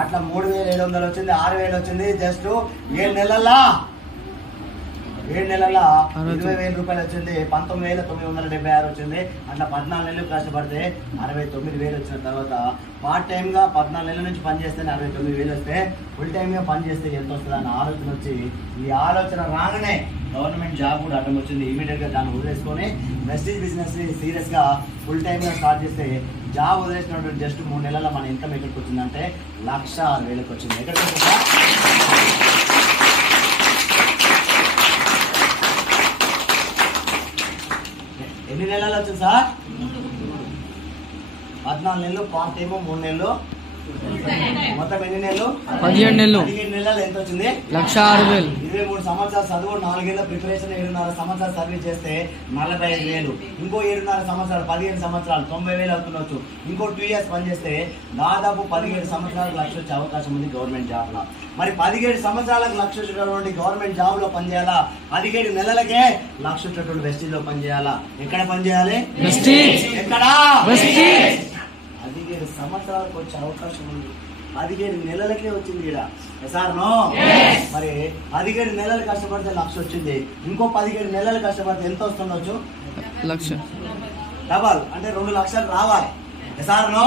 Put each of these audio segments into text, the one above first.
అట్లా 3700 వచ్చింది, 6000 వచ్చింది. జస్ట్ 7 నెలల్లో 20,000 రూపాయలు వచ్చింది. 19,976 వచ్చింది. అట్లా 14 నెలలు కష్టపడితే 69,000 వచ్చిన తర్వాత పార్ట్ టైం గా 14 నెలల నుంచి పని చేస్తే 69,000 వస్తే ఫుల్ టైం గా పని చేస్తే ఎంత వస్తుంది అన్న ఆలోచన వచ్చి, ఈ ఆలోచన రాగానే గవర్నమెంట్ జాబ్ కూడా అడ్డం వచ్చింది. ఇమీడియట్ గా దాన్ని వదిలేసుకొని వెస్టీజ్ బిజినెస్ ని సీరియస్ గా ఫుల్ టైం గా స్టార్ట్ చేస్తే జాబ్ వదిలేసినటువంటి జస్ట్ 3 నెలల్లో మన ఇన్కమ్ ఎక్కడికి వచ్చిందంటే 1,06,000 వచ్చింది. ఎక్కడికి వచ్చిందా? ఎన్ని నెలలు వచ్చింది సార్? 14 నెలలు, పార్ట్ టైం 3 నెలలు, మొత్తం ఎన్ని నెలలు? 17 నెలలు. 17 నెలలు ఎంత వచ్చింది? 1,06,000. 23 సంవత్సరాలు చదువు, 4 ఏళ్ళ ప్రిపరేషన్, 7.5 సంవత్సరాలు సర్వీస్ చేస్తే 45,000. ఇంకో 7.5 సంవత్సరాలు 15 సంవత్సరాలు 90,000 అవుతుండొచ్చు. ఇంకో 2 ఇయర్స్ పని చేస్తే దాదాపు 17 సంవత్సరాలకు 1,00,000 వచ్చే అవకాశం ఉంది గవర్నమెంట్ జాబ్ లో. మరి 17 సంవత్సరాలకు 1,00,000 వచ్చేటటువంటి గవర్నమెంట్ జాబ్ లో పనిచేయాలా? 17 నెలలకే 1,00,000 వచ్చేటువంటి వెస్టీజ్ లో పనిచేయాలా? ఎక్కడ పనిచేయాలి? ఎక్కడ? 17 సంవత్సరాలకు వచ్చే అవకాశం ఉంది. 17 నెలలకే వచ్చింది ఇక్కడ సార్. నో మరి 17 నెలలు కష్టపడితే 1,00,000 వచ్చింది. ఇంకో 17 నెలలు కష్టపడితే ఎంత వస్తుండొచ్చు? 1,00,000 డబల్ అంటే 2,00,000 రావాలి సార్. నో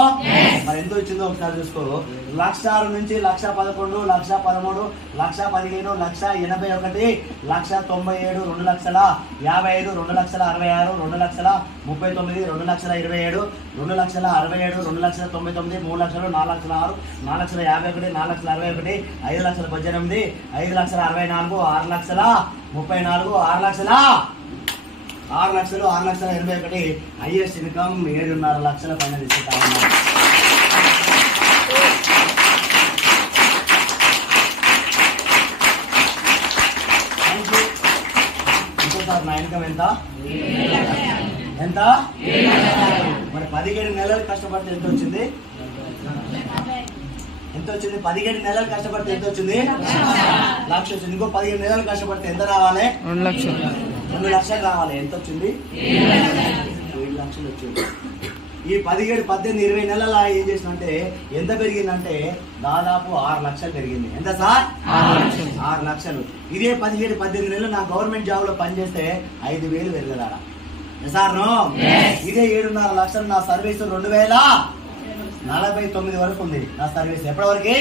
మరి ఎంత వచ్చిందో ఒకసారి చూసుకో. 1,06,000 నుంచి 1,11,000, 1,13,000, 1,15,000, 1,81,000, 1,97,000, 2,50,000, 2,65,000, 2,39,000, 2,27,000, 2,67,000, 2,99,000, 3,00,000, 4,06,000, 4,51,000, 4,61,000, 5,18,000, 5,64,000, 6,34,000, 6,81,000, హైయెస్ట్ ఇన్కమ్ 7.5 లక్షల పైన తీసుకుంటా ఉన్నారు. ఇంకోసారి నా ఇన్కమ్ ఎంత? మరి 17 నెలలు కష్టపడితే ఎంత వచ్చింది? 17 నెలలు కష్టపడితే ఎంత వచ్చింది? 1,00,000 వచ్చింది. ఇంకో 17 నెలలు కష్టపడితే ఎంత రావాలి? 2,00,000 రావాలి. ఎంత వచ్చింది? 7,00,000 వచ్చింది. ఈ 17, 18, 20 నెలల ఏం చేసినంటే ఎంత పెరిగిందంటే దాదాపు 6,00,000 పెరిగింది. ఎంత సార్? 6,00,000. ఇదే 17, 18 నెలలు నా గవర్నమెంట్ జాబ్ లో పనిచేస్తే 5,000 పెరగదా సార్? నో ఇదే 7.5 లక్షలు నా సర్వీస్ 2049 వరకు ఉంది నా సర్వీస్. ఎప్పటి వరకు?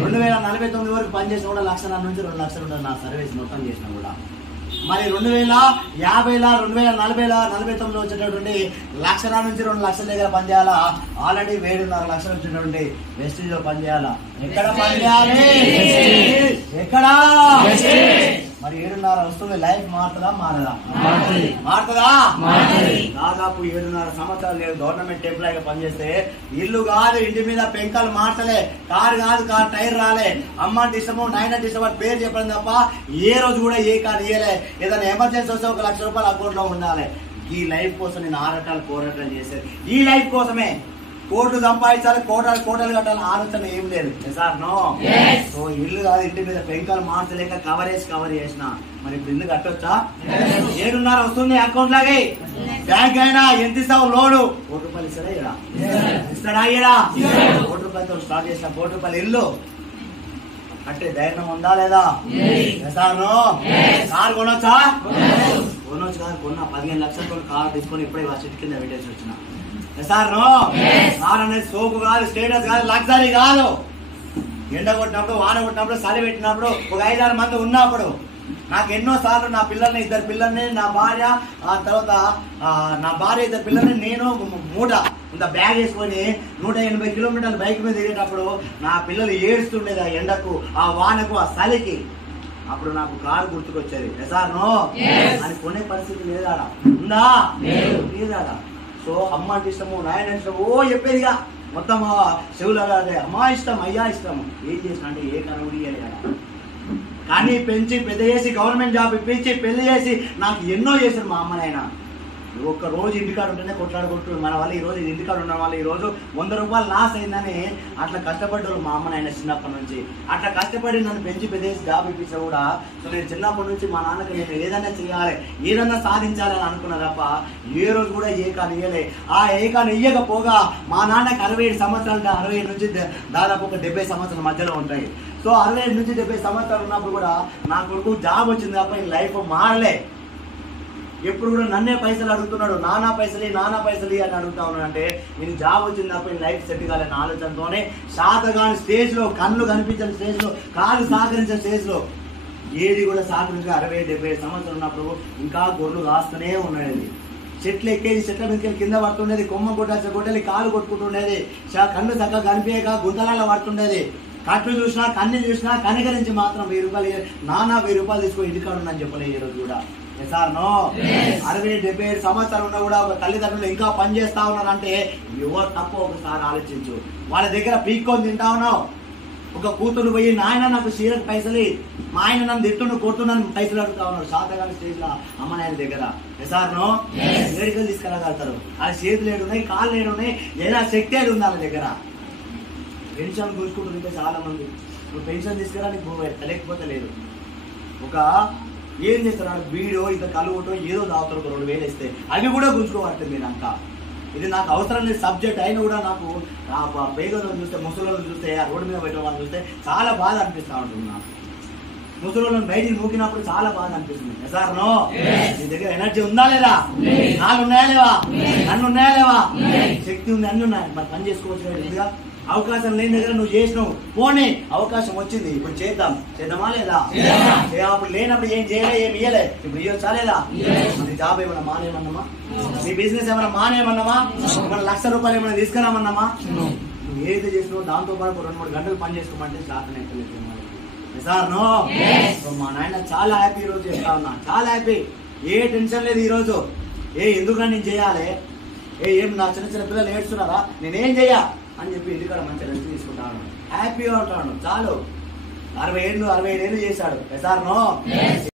2049 వరకు పనిచేసిన కూడా 1,00,000 నుంచి 2,00,000 ఉంటుంది నా సర్వీస్ మొత్తం చేసినా కూడా. మరి 2050, 2040, 49 వచ్చేటటువంటి 1,00,000 నుంచి 2,00,000 దగ్గర పనిచేయాలా? ఆల్రెడీ 7.5 లక్షలు వచ్చేటటువంటి వెస్టీజ్ లో పనిచేయాలా? ఎక్కడ పనిచేయాలి? ఎక్కడ? మరి 7.5 వస్తుంది. లైఫ్ మారుతుందా? మారుతుందా? దాదాపు 7.5 సంవత్సరాలు నేను గవర్నమెంట్ ఎంప్లాయ్ గా పనిచేస్తే ఇల్లు కాదు, ఇంటి మీద పెంకలు మార్చలే, కారు కాదు, కారు టైర్ రాలే, అమ్మ అంటే ఇష్టము, నాయన అంటే ఇష్టం అని పేరు చెప్పడం తప్ప ఏ రోజు కూడా ఏ కారు ఇయ్యలే. ఏదైనా ఎమర్జెన్సీ వస్తే 1,00,000 రూపాయలు అకౌంట్ లో ఉండాలి. ఈ లైఫ్ కోసం నేను పోరాటాలు చేసేది. ఈ లైఫ్ కోసమే. కోట్లు సంపాదించాలి, కోటలు కట్టాలి ఆలోచన ఏం లేదు సార్. నో సో ఇల్లు కాదు, ఇంటి మీద పెంకలు మార్చలేక కవర్ చేసిన మరి ఇప్పుడు ఇల్లు కట్టొచ్చా? 7.5 వస్తుంది అకౌంట్ లాగే. బ్యాంక్ అయినా ఎంత ఇస్తావు లోడు? 1 రూపాయలు ఇస్తాడా? ఇస్తాడా? 1 రూపాయలతో స్టార్ట్ చేసిన 1 రూపాయలు ఇల్లు అంటే ధైర్యం ఉందా లేదా సార్? No car కొనొచ్చా? కొనొచ్చు కాదు. కొన్నా 15 లక్షలతో కారు తీసుకొని ఇప్పుడే చెట్టు కింద పెట్టేసి వచ్చిన సార్. నో కార్ అనేది సోకు కాదు, స్టేటస్ కాదు, లగ్జరీ కాదు. ఎండ కొట్టినప్పుడు, వాన కొట్టినప్పుడు, చలి పెట్టినప్పుడు, ఒక 5-6 మంది ఉన్నప్పుడు నాకు ఎన్నో సార్లు నా పిల్లల్ని, 2 పిల్లల్ని, నా భార్య, ఆ తర్వాత నా భార్య 2 పిల్లల్ని నేను మూట ఇంత బ్యాగ్ వేసుకొని 180 కిలోమీటర్ల బైక్ మీద తిరిగేటప్పుడు నా పిల్లలు ఏడుస్తుండేది ఆ ఎండకు, ఆ వానకు, ఆ చలికి. అప్పుడు నాకు కారు గుర్తుకొచ్చేది సార్. నో అని కొనే పరిస్థితి లేదాడా? ఉందా? లేదాడా? సో అమ్మ అంటే ఇష్టము, నాయన ఇష్టము ఓ చెప్పేదిగా మొత్తం చెవులు అలాగే. అమ్మా ఇష్టం, అయ్యా ఇష్టం. ఏం చేసిన అంటే ఏ కనవుడి కదా. కానీ పెంచి పెద్ద చేసి గవర్నమెంట్ జాబ్ ఇప్పించి పెళ్లి చేసి నాకు ఎన్నో చేశారు మా అమ్మ నాయన. ఒక్క రోజు ఇంటికాడ ఉంటేనే కొట్లాడుకుంటున్నారు మన వాళ్ళు. ఈ రోజు ఇంటికాడ ఉన్న వాళ్ళు ఈ రోజు 100 రూపాయలు లాస్ అయిందని అట్లా కష్టపడ్డారు. మా అమ్మ నాయన చిన్నప్పటి నుంచి అట్లా కష్టపడి నన్ను పెంచి పెద్దేసి జాబ్ ఇప్పించా కూడా. సో నేను చిన్నప్పటి నుంచి మా నాన్నకి నేను ఏదైనా చేయాలి, ఏదన్నా సాధించాలని అనుకున్నా తప్ప ఏ రోజు కూడా ఏకాన్ని ఇయ్యలే. ఆ ఏకాన్ని ఇయ్యకపోగా మా నాన్నకి 67 సంవత్సరాలు, 67 నుంచి దాదాపు ఒక 70 సంవత్సరాల మధ్యలో ఉంటాయి. సో 65 నుంచి 70 సంవత్సరాలు ఉన్నప్పుడు కూడా నా కొడుకు జాబ్ వచ్చింది తప్ప ఈ లైఫ్ మారలే. ఎప్పుడు కూడా నన్నే పైసలు అడుగుతున్నాడు, నానా పైసలు అని అడుగుతా ఉన్నాడు. అంటే నేను జాబ్ వచ్చింది తప్ప లైఫ్ సెట్ కాలేని ఆలోచనతోనే శాతగాని స్టేజ్లో, కళ్ళు కనిపించిన స్టేజ్లో, కాలు సహకరించిన స్టేజ్లో ఏది కూడా సహకరించగా 60-70 సంవత్సరాలు ఉన్నప్పుడు ఇంకా గొర్రెలు కాస్తూనే ఉండేది. చెట్లు ఎక్కేది, చెట్ల మీద కింద పడుతుండేది, కొమ్మ కొట్టేది, కాలు కొట్టుకుంటుండేది, కళ్ళు చక్కగా కనిపించక గుంతలాల పడుతుండేది. కట్లు చూసినా, కన్ను చూసినా కనికరించి మాత్రం 1000 రూపాయలు, నానా 1000 రూపాయలు తీసుకొని ఇంటికాడ ఉందని చెప్పలే ఈ రోజు కూడా. సార్ నో 60-70 సంవత్సరాలు ఉన్నా కూడా ఒక తల్లిదండ్రులు ఇంకా పని చేస్తా ఉన్నారంటే ఎవరు తప్ప ఒకసారి ఆలోచించు. వాళ్ళ దగ్గర పీక్కొని తింటా ఉన్నావు. ఒక కూతురు పోయి నాయన నాకు చీరకు పైసలు, మా ఆయన నన్ను తిట్టు కొడుతున్నాను పైసలు అడుగుతా ఉన్నాడు శాతగాని స్టేజ్ లో అమ్మ నాయన దగ్గర. సార్ నో ఏడుకలు తీసుకెళ్ళగలుగుతారు. వాళ్ళ చేతులు ఏడున్నాయి, కాళ్ళు ఏడున్నాయి, ఏదైనా శక్తి ఏడు ఉంది వాళ్ళ దగ్గర. పెన్షన్ గుంజుకుంటుంటే చాలా మంది ఇప్పుడు పెన్షన్ తీసుకురా నీకు లేకపోతే లేదు. ఒక ఏం చేస్తారు వీడియో ఇంత కలుగుటో ఏదో దావుతారు, 2000 ఇస్తే అవి కూడా గుంజుకోబడుతుంది. మీరు అంతా ఇది నాకు అవసరం లేదు సబ్జెక్ట్ అయినా కూడా నాకు పేదలను చూస్తే, ముసలోళ్ళని చూస్తే, ఆ రోడ్డు మీద పెట్టే వాళ్ళని చూస్తే చాలా బాధ అనిపిస్తూ ఉంటుంది. నాకు ముసలోళ్ళని బయటికి నూకినప్పుడు చాలా బాధ అనిపిస్తుంది. సార్ నో నీ దగ్గర ఎనర్జీ ఉందా లేదా, నాలు ఉన్నాయా లేవా, నన్ను ఉన్నాయా లేవా, శక్తి ఉంది, అన్ని ఉన్నాయి, మరి పని చేసుకోవచ్చు ఇదిగా. అవకాశం లేని దగ్గర నువ్వు చేసినావు, పోనీ అవకాశం వచ్చింది, ఇప్పుడు చేద్దామా లేదా? అప్పుడు లేనప్పుడు ఏం చేయలే, ఏం ఇయ్యలే, ఇప్పుడు ఇవ్వచ్చా లేదా? మన జాబ్ ఏమన్నా మానేయమన్నామా, నీ బిజినెస్ ఏమైనా మానేయమన్నామా, మన 1,00,000 రూపాయలు ఏమైనా తీసుకురామన్నామా? నువ్వు ఏదైతే చేసినావు దాంతో పాటు 2-3 గంటలు పని చేసుకోమంటే శాతం ఎక్కలేదు సార్ నో. సో మా నాయన చాలా హ్యాపీ ఈరోజు చెప్తా ఉన్నా, చాలా హ్యాపీ, ఏ టెన్షన్ లేదు ఈరోజు. ఎందుకని నేను చేయాలి, ఏం నా చిన్న చిన్న పిల్లలు ఏడుస్తున్నారా, నేనేం చెయ్యా అని చెప్పి ఇంటికాడ మంచి రెస్ట్ తీసుకుంటాను, హ్యాపీగా ఉంటాను. చాలు 60 ఏళ్ళు 65 ఏళ్ళు చేశాడు. Sir no